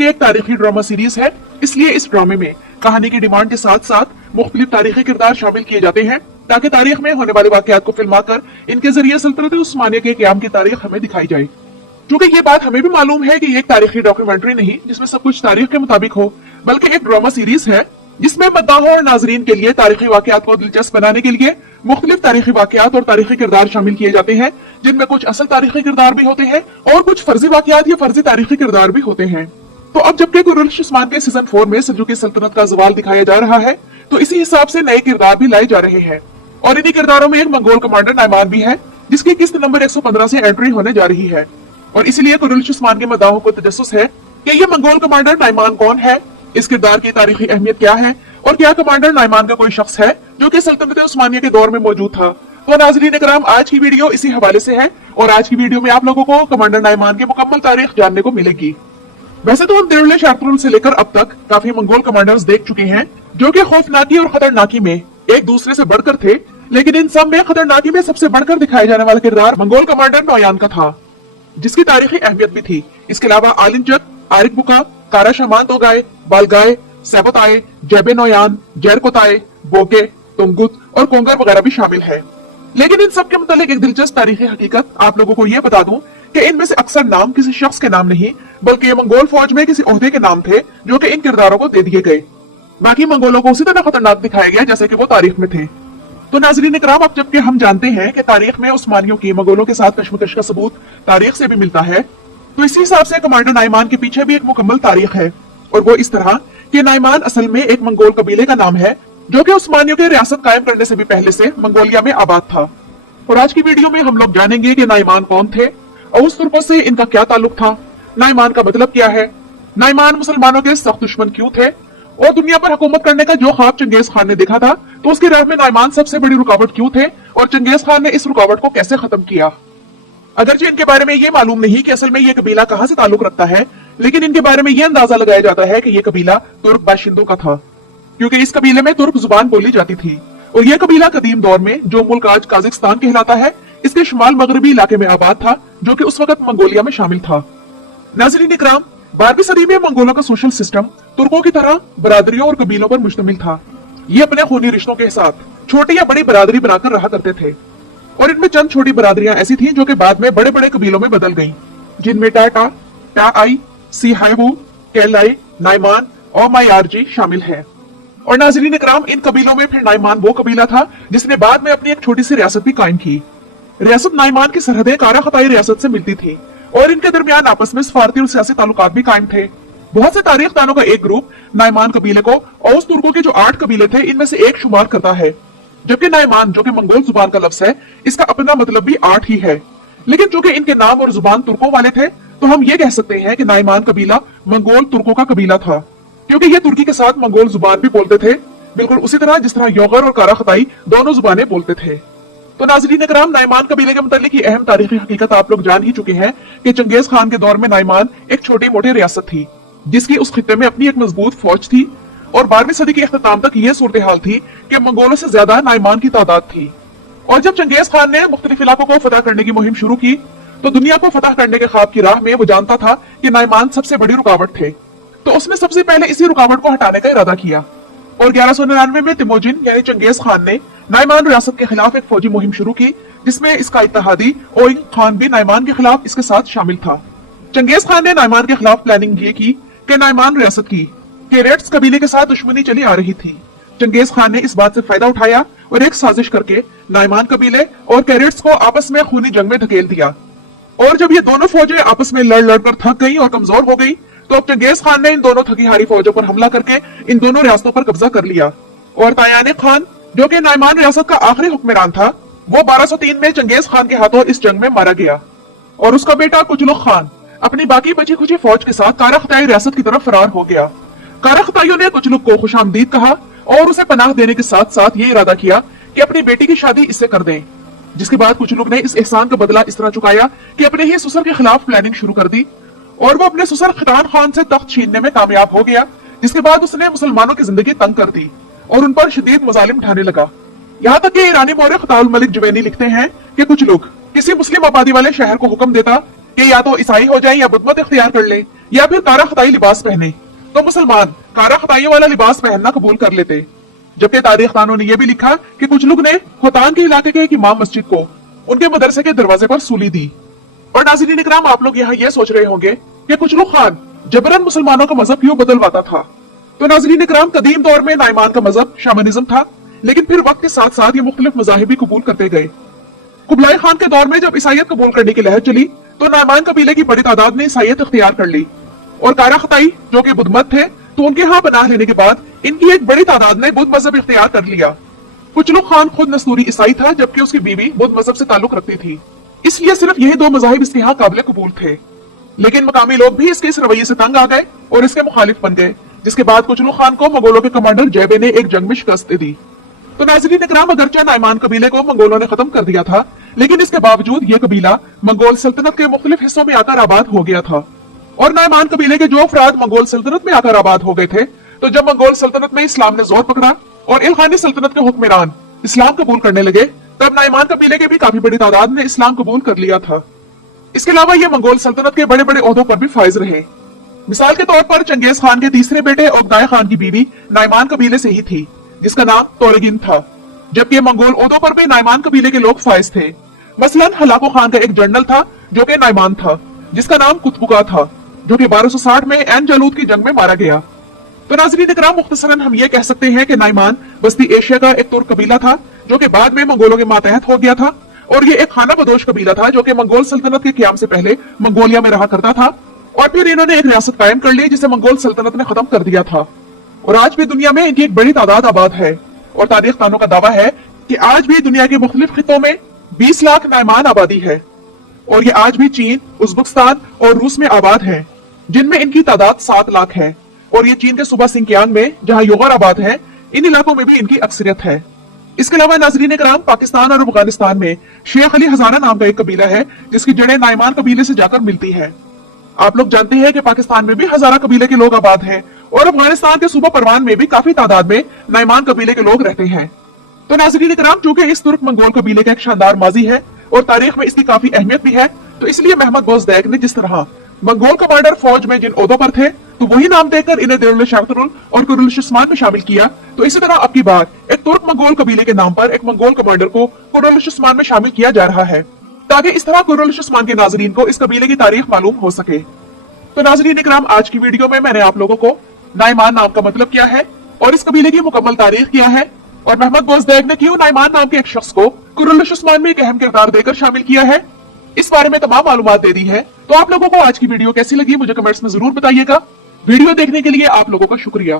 चूंकि एक तारीखी ड्रामा सीरीज है, इसलिए इस ड्रामे में कहानी की डिमांड के साथ साथ मुख्तलिफ तारीखी किरदार शामिल किए जाते हैं ताकि तारीख में होने वाले वाकयात को फिल्माकर इनके जरिए सल्तनत उस्मानिया के क़याम की तारीख हमें दिखाई जाए। क्योंकि ये बात हमें भी मालूम है कि ये एक तारीखी डॉक्यूमेंट्री नहीं जिसमें सब कुछ तारीख के मुताबिक हो, बल्कि एक ड्रामा सीरीज है जिसमें मद्दाहों और नाजरीन के लिए तारीखी वाकयात को दिलचस्प बनाने के लिए मुख्तलिफ तारीखी वाकयात और तारीखी किरदार शामिल किए जाते हैं, जिनमें कुछ असल तारीखी किरदार भी होते हैं और कुछ फर्जी वाकयात या फर्जी तारीखी किरदार भी होते हैं। तो अब जबकि कुरैश उस्मान के सीजन 4 में सल्जूकी सल्तनत का ज़वाल दिखाया जा रहा है, तो इसी हिसाब से नए किरदार भी लाए जा रहे हैं और इन्हीं किरदारों में एक मंगोल कमांडर नाइमान भी है जिसकी किस्त नंबर 115 से एंट्री होने जा रही है। और इसीलिए कुरैश उस्मान के मद्दाहों को तजस्सुस है कि ये मंगोल कमांडर नाइमान कौन है, इस किरदार की तारीखी अहमियत क्या है और क्या कमांडर नाइमान का कोई शख्स है जो कि सल्तनत उस्मानिया के दौर में मौजूद था। तो नाज़रीन इकराम, आज की वीडियो इसी हवाले से है और आज की वीडियो में आप लोगों को कमांडर नाइमान की मुकम्मल तारीख जानने को मिलेगी। वैसे तो हम दिरुल शार्तुल से लेकर अब तक काफी मंगोल कमांडर्स देख चुके हैं जो कि खौफनाकी और खतरनाकी में एक दूसरे से बढ़कर थे, लेकिन इन सब में खतरनाकी में सबसे बढ़कर दिखाया जाने वाला किरदार मंगोल कमांडर नोयान का था, जिसकी तारीखी अहमियत भी थी। इसके अलावा आलिनजक, आरिक बुका, कारा शमान तोगाए, बालगाए, सेबताए, जेबे नोयान, जैरकोताए, बोके, तुंगुत और कोंगर वगैरह भी शामिल है। लेकिन इन सब के मुतालिक एक दिलचस्प तारीखी हकीकत आप लोगों को ये बता दूं कि इनमें से अक्सर नाम किसी शख्स के नाम नहीं बल्कि ये मंगोल फौज में किसी ओहदे के नाम थे जो कि इन किरदारों को दे दिए गए। बाकी मंगोलों को उसी तरह खतरनाक दिखाया गया जैसे कि वो तारीख में थे। तो नाज़रीन इकराम, अब जबकि हम जानते हैं कि तारीख में उस्मानियों की मंगोलों के साथ कशमकश का सबूत तारीख से भी मिलता है, तो इसी हिसाब से कमांडर नाइमान के पीछे भी एक मुकम्मल तारीख है और वो इस तरह कि नाइमान असल में एक मंगोल कबीले का नाम है जो कि उस्मानियों की रियासत कायम करने से भी पहले से मंगोलिया में आबाद था। और आज की वीडियो में हम लोग जानेंगे कि नाइमान कौन थे और उस तुर्कों से इनका क्या ताल्लुक था, नाइमान का मतलब क्या है, नाइमान मुसलमानों के सख्त दुश्मन क्यों थे और दुनिया पर हुकूमत करने का जो ख्वाब चंगेज खान ने देखा था तो उसकी राह में नाइमान सबसे बड़ी रुकावट क्यों थे और चंगेज खान ने इस रुकावट को कैसे खत्म किया। अगरचे इनके बारे में ये मालूम नहीं कि असल में ये कबीला कहाँ से ताल्लुक रखता है, लेकिन इनके बारे में ये अंदाजा लगाया जाता है कि ये कबीला तुर्क बाशिंदों का था, क्योंकि इस कबीले में तुर्क जुबान बोली जाती थी और यह कबीला कदीम दौर में जो मुल्क आज काजाकिस्तान कहलाता है इसके शुमाल मगरबी इलाके में आबाद था जो कि उस वक्त मंगोलिया में शामिल था। नाज़रीन इकराम, 12वीं सदी में मंगोलों का सोशल सिस्टम तुर्कों की तरह बरादरियों और कबीलों पर मुश्तमिल था। ये अपने खूनी रिश्तों के साथ छोटी या बड़ी बरादरी बनाकर रहा करते थे और इनमें चंद छोटी बरादरियां ऐसी थीं जो कि बाद में बड़े बड़े कबीलों में बदल गईं, जिनमें टाटा, टाआई, सीहाइबू, केलाई, नाइमान और मायारजी शामिल है। और नाज़रीन इकराम, इन कबीलों में फिर नाइमान वो कबीला था जिसने बाद में अपनी एक छोटी सी रियासत भी कायम की। रियासत नाइमान की सरहदें कारा खताई रियासत से मिलती थी और इनके दरमियान आपस में सफारती और सियासी ताल्लुकात भी कायम थे। बहुत से तारीख दानों का एक ग्रुप नाइमान कबीले को औस तुर्कों के जो 8 कबीले थे इनमें से एक शुमार करता है, जबकि नाइमान जो कि मंगोल जुबान का लफ्ज है इसका अपना मतलब भी 8 ही है। लेकिन चूंकि इनके नाम और जुबान तुर्कों वाले थे तो हम ये कह सकते हैं कि नाइमान कबीला मंगोल तुर्कों का कबीला था, क्योंकि ये तुर्की के साथ मंगोल जुबान भी बोलते थे, बिल्कुल उसी तरह जिस तरह योगर और कारा खताई दोनों जुबानें बोलते थे। तो नाज़रीन इकराम, नाइमान कबीले के मुतालिक ये अहम तारीखी हकीकत आप लोग जान ही चुके हैं कि चंगेज खान के दौर में नाइमान एक छोटी मोटी रियासत थी जिसकी उस खित्ते में अपनी एक मजबूत फौज थी और 12वीं सदी के इख्तिताम तक ये सूरत हाल थी कि मंगोलों से ज्यादा नाइमान की तादाद थी। और जब चंगेज खान ने मुख्तलिफ इलाकों को फतह करने की मुहिम शुरू की तो दुनिया को फतह करने के ख्वाब की राह में वो जानता था कि नाइमान सबसे बड़ी रुकावट थे, तो उसने सबसे पहले इसी रुकावट को हटाने का इरादा किया और 1199 में तिमोजिन यानी चंगेज खान ने नाइमान रियासत के खिलाफ एक फौजी मुहिम शुरू की जिसमें इसका इत्तेहादी ओइंग खान भी नाइमान के खिलाफ इसके साथ शामिल था। चंगेज खान ने नाइमान के खिलाफ प्लानिंग ये की कि नाइमान रियासत की कैरेट्स कबीले के साथ दुश्मनी चली आ रही थी। चंगेज खान ने इस बात से फायदा उठाया और एक साजिश करके नाइमान कबीले और कैरेट्स को आपस में खूनी जंग में धकेल दिया। और जब ये दोनों फौजें आपस में लड़ लड़कर थक गई और कमजोर हो गई तो अब चंगेज खान ने इन दोनों थकी हारी फौजों पर हमला करके इन दोनों रियासतों पर कब्जा कर लिया और तायाने खान जो कि नाइमान रियासत का आखिरी हुक्मरान था वो 1203 में चंगेज खान के हाथों इस जंग में मारा गया और उसका बेटा कुचलुक खान अपनी बाकी बची खुची फौज के साथ कारा खताई रियासत की तरफ फरार हो गया। कारा खताइयों ने कुचलुक को खुशामदीद कहा और उसे पनाह देने के साथ साथ ये इरादा किया कि अपनी बेटी की शादी इससे कर दें, जिसके बाद कुचलुक ने इस एहसान का बदला इस तरह चुकाया कि अपने ही ससुर के खिलाफ प्लानिंग शुरू कर दी और वो अपने ससुर खितान खान से तख्त छीनने में कामयाब हो गया, जिसके बाद उसने मुसलमानों की जिंदगी तंग कर दी और उन पर शदीद मजालिम उठाने लगा। यहाँ तक कि ईरानी मौर्य खताउल मलिक जुवैनी लिखते हैं कि कुछ लोग किसी मुस्लिम आबादी वाले शहर को हुक्म देता कि या तो ईसाई हो जाए या बुद्ध मत इख्तियार कर ले, या फिर कारा खताई लिबास पहने, तो मुसलमान कारा खताई वाला लिबास पहनना कबूल कर लेते। जबकि तारीख दानों ने यह भी लिखा कि कुछ लोग ने खोतान के इलाके के एक इमाम मस्जिद को उनके मदरसे के दरवाजे पर सूली दी। और नाज़रीन इकराम, आप लोग यहाँ ये सोच रहे होंगे कि कुछ लोग खान जबरन मुसलमानों का मजहब क्यों बदलवाता था। तो नाज़रीन इकराम, कदीम दौर में नाइमान का मजहब शामनिज्म था, लेकिन फिर वक्त के साथ साथ ये मुख्तलिफ मजाहिब भी कबूल करते गए। कुबलाई खान के दौर में जब ईसाइयत कबूल करने की लहर चली तो नाइमान कबीले की बड़ी तादाद ने ईसाइयत इख्तियार कर ली। और कारा खताई जो कि बुद्ध मत थे, तो उनके यहाँ पनाह लेने के बाद इनकी एक बड़ी तादाद ने बुद्ध मजहब इख्तियार कर लिया। कुछ लोग खान खुद नस्तूरी ईसाई था, जबकि उसकी बीवी बुद्ध मजहब से ताल्लुक रखती थी, इसलिए सिर्फ यही दो मजाहिब इसके यहाँ काबिल कबूल थे। लेकिन मकामी लोग भी इसके इस रवैये से तंग आ गए और इसके मुखालिफ बन गए, जिसके बाद कुछ लोग खान को मंगोलों के कमांडर जैबे ने एक जंग में शिकस्त दी। तो नाज़रीन इकराम, अगरचे नाइमान कबीले को मंगोलों ने खत्म कर दिया था, लेकिन इसके बावजूद ये कबीला मंगोल सल्तनत के मुख्तलिफ हिस्सों में आकर आबाद हो गया था। और नाइमान कबीले के जो अफराद मंगोल सल्तनत में आकर आबाद हो गए थे, तो जब मंगोल सल्तनत में इस्लाम ने जोर पकड़ा और इल्खानी सल्तनत के हुक्मरान इस्लाम कबूल करने लगे, तब नाइमान कबीले के भी काफी बड़ी तादाद ने इस्लाम कबूल कर लिया था। इसके अलावा ये मंगोल सल्तनत के बड़े बड़े ओहदों पर भी फाइज रहे। मिसाल के तौर पर चंगेज खान के तीसरे बेटे ओगदाय खान की बीवी नाइमान कबीले से ही थी, जिसका नाम तोरेगिन था। जबकि मंगोल ओहदों पर भी नाइमान कबीले के लोग फाइज थे। मसलन हलाको खान का एक जनरल था जो कि नाइमान था, जिसका नाम कुतबुका था, जो कि 1260 में एन जालूद की जंग में मारा गया। तो नाज़रीन इकराम, मुख्तसरन हम ये कह सकते हैं कि नाइमान बस्ती एशिया का एक तुर्क कबीला था, जो कि बाद में मंगोलों के मातहत हो गया था। और ये एक खाना बदोश कबीला था जो कि मंगोल सल्तनत के क़याम से पहले मंगोलिया में रहा करता था, और फिर इन्होंने एक रियासत कायम कर ली जिसे मंगोल सल्तनत ने खत्म कर दिया था। और आज भी दुनिया में इनकी एक बड़ी तादाद आबाद है। और तारीख दानों का दावा है कि आज भी दुनिया के मुख्तलिफ खितों में 20 लाख नाइमान आबादी है। और ये आज भी चीन, उज्बेकिस्तान और रूस में आबाद है, जिनमें इनकी तादाद 7 लाख है। और ये चीन के सूबा सिंकियांग में, जहाँ योगर आबाद है, इन इलाकों में भी इनकी अक्सरियत है। इसके अलावा नाज़रीन इकराम, पाकिस्तान और अफगानिस्तान में शेख अली हजारा नाम का एक कबीला है, जिसकी जड़ें नाइमान कबीले से जाकर मिलती है। आप लोग जानते हैं कि पाकिस्तान में भी हजारा कबीले के लोग आबाद हैं, और अफगानिस्तान के सूबा परवान में भी काफी तादाद में नाइमान कबीले के लोग रहते हैं। तो नाज़रीन इकराम, चूंकि इस तुर्क मंगोल कबीले का एक शानदार माजी है और तारीख में इसकी काफी अहमियत भी है, तो इसलिए महमद बोजदैक ने जिस तरह मंगोल कमांडर फौज में जिन ओहदों पर थे, तो वही नाम देकर इन्हें दिरुल शातरुल और कुरुल शुस्मान में शामिल किया। तो इसी तरह अब की बार एक तुर्क मंगोल कबीले के नाम पर एक मंगोल कमांडर को कुरुल शुस्मान में शामिल किया जा रहा है, ताकि इस तरह कुरुल शुस्मान के नाजरीन को इस कबीले की तारीख मालूम हो सके। तो नाजरीन इकराम, आज की वीडियो में मैंने आप लोगों को नाइमान नाम का मतलब क्या है और इस कबीले की मुकम्मल तारीख क्या है, और महमद बोजदैक ने क्यों नाइमान नाम के एक शख्स को कुरुल शुस्मान में एक अहम किरदार देकर शामिल किया है, इस बारे में तमाम मालूमात दे दी है। तो आप लोगों को आज की वीडियो कैसी लगी मुझे कमेंट्स में जरूर बताइएगा। वीडियो देखने के लिए आप लोगों का शुक्रिया।